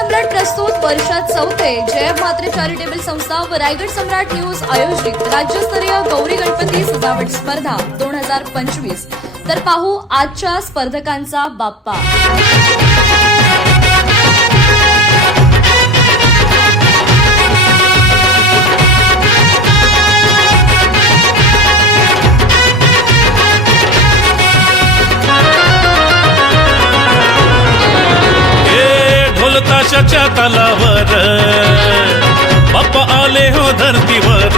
सम्राट प्रस्तुत वर्षात चौथे जय म्हात्रे चॅरिटेबल संस्था व रायगड सम्राट न्यूज आयोजित राज्यस्तरीय गौरी गणपती सजावट स्पर्धा 2025। तर पाहू आजच्या स्पर्धकांचा बाप्पा। ताशाच्या तालावर बाप्पा आले हो धरतीवर,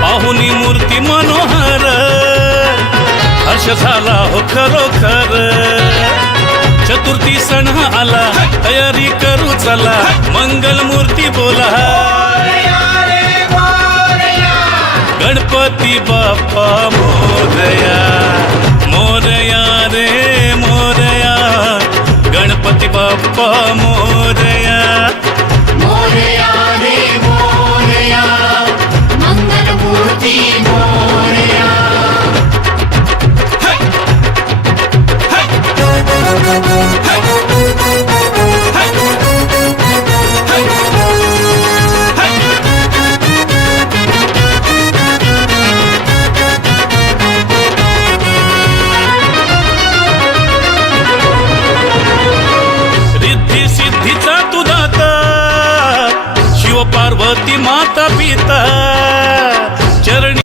पाहुनी मूर्ती मनोहर, हर्ष झाला हो खरोखर। चतुर्थी सण आला, तयारी करू चला, मंगल मूर्ती बोला, गणपती बाप्पा मोरया, मोरया रे मोरया, गणपती बाप्पा मोरया, मोरया रे मोरया, मंगल मूर्ती मोरया। सिद्धीचा तू दाता, शिव पार्वती माता पिता,